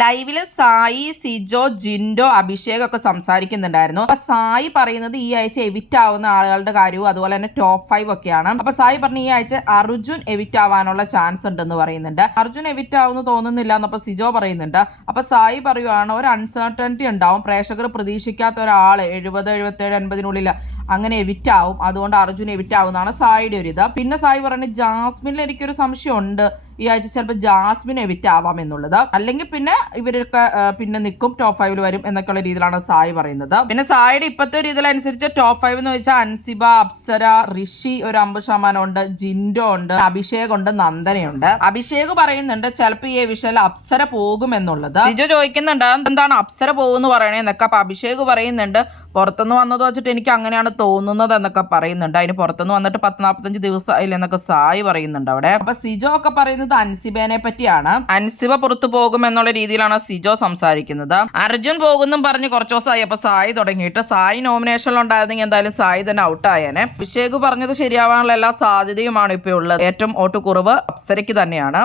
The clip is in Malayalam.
ലൈവില് സായി, സിജോ, ജിൻഡോ, അഭിഷേക് ഒക്കെ സംസാരിക്കുന്നുണ്ടായിരുന്നു. അപ്പൊ സായി പറയുന്നത് ഈ ആഴ്ച എവിറ്റ് ആവുന്ന ആളുകളുടെ കാര്യവും അതുപോലെ തന്നെ ടോപ്പ് 5 ഒക്കെയാണ്. അപ്പൊ സായി പറഞ്ഞ ഈ ആഴ്ച അർജുൻ എവിറ്റ് ആവാനുള്ള ചാൻസ് ഉണ്ടെന്ന് പറയുന്നുണ്ട്. അർജുൻ എവിറ്റ് ആവുന്നു തോന്നുന്നില്ല എന്നപ്പോ സിജോ പറയുന്നുണ്ട്. അപ്പൊ സായി പറയുവാണ് ഒരു അൺസർട്ടനിറ്റി ഉണ്ടാവും, പ്രേക്ഷകർ പ്രതീക്ഷിക്കാത്ത ഒരാള് 70, 77, 80 അങ്ങനെ എവിറ്റ് ആവും, അതുകൊണ്ട് അർജുൻ എവിറ്റ് ആവുന്നതാണ് സായിയുടെ ഒരു ഇത്. പിന്നെ സായി പറയുന്നത് ജാസ്മിനിൽ എനിക്കൊരു സംശയം ഉണ്ട്, ഈ ആഴ്ച ചിലപ്പോൾ ജാസ്മിൻ എവിറ്റ് ആവാം എന്നുള്ളത്. അല്ലെങ്കിൽ പിന്നെ ഇവരൊക്കെ പിന്നെ നിൽക്കും, ടോപ്പ് 5 വരും എന്നൊക്കെയുള്ള രീതിയിലാണ് സായി പറയുന്നത്. പിന്നെ സായിയുടെ ഇപ്പോഴത്തെ ഒരു ഇതിലനുസരിച്ച് ടോപ്പ് 5 എന്ന് വെച്ചാൽ അൻസിബ, അപ്സര, ഋഷി ഒരു 50% ഉണ്ട്, ജിൻഡോ ഉണ്ട്, അഭിഷേക് ഉണ്ട്, നന്ദനയുണ്ട്. അഭിഷേക് പറയുന്നുണ്ട് ചിലപ്പോൾ ഈ വിഷയം അപ്സര പോകും എന്നുള്ളത്. സിജോ ചോദിക്കുന്നുണ്ട് എന്താണ് അപ്സര പോകുമെന്ന് പറയണേ എന്നൊക്കെ. അപ്പൊ അഭിഷേക് പറയുന്നുണ്ട് പുറത്തുനിന്ന് വന്നത് വെച്ചിട്ട് എനിക്ക് അങ്ങനെയാണ് തോന്നുന്നത് എന്നൊക്കെ പറയുന്നുണ്ട്. അതിന് പുറത്തുനിന്ന് വന്നിട്ട് 10-45 ദിവസം ആയില്ലെന്നൊക്കെ സായി പറയുന്നുണ്ട് അവിടെ. അപ്പൊ സിജോ ഒക്കെ പറയുന്നത് അൻസിബേനെ പറ്റിയാണ്. അൻസിബ പുറത്തു പോകും എന്നുള്ള രീതിയിലാണ് സിജോ സംസാരിക്കുന്നത്. അർജുൻ പോകുന്നും പറഞ്ഞ് കുറച്ച് ദിവസമായി അപ്പൊ സായി തുടങ്ങിയിട്ട്. സായി നോമിനേഷനിൽ ഉണ്ടായിരുന്നെങ്കിൽ എന്തായാലും സായി തന്നെ ഔട്ട് ആയേനെ. അഭിഷേക് പറഞ്ഞത് ശരിയാവാനുള്ള എല്ലാ സാധ്യതയുമാണ് ഇപ്പൊ ഉള്ളത്. ഏറ്റവും വോട്ട് കുറവ് അപ്സരയ്ക്ക് തന്നെയാണ്.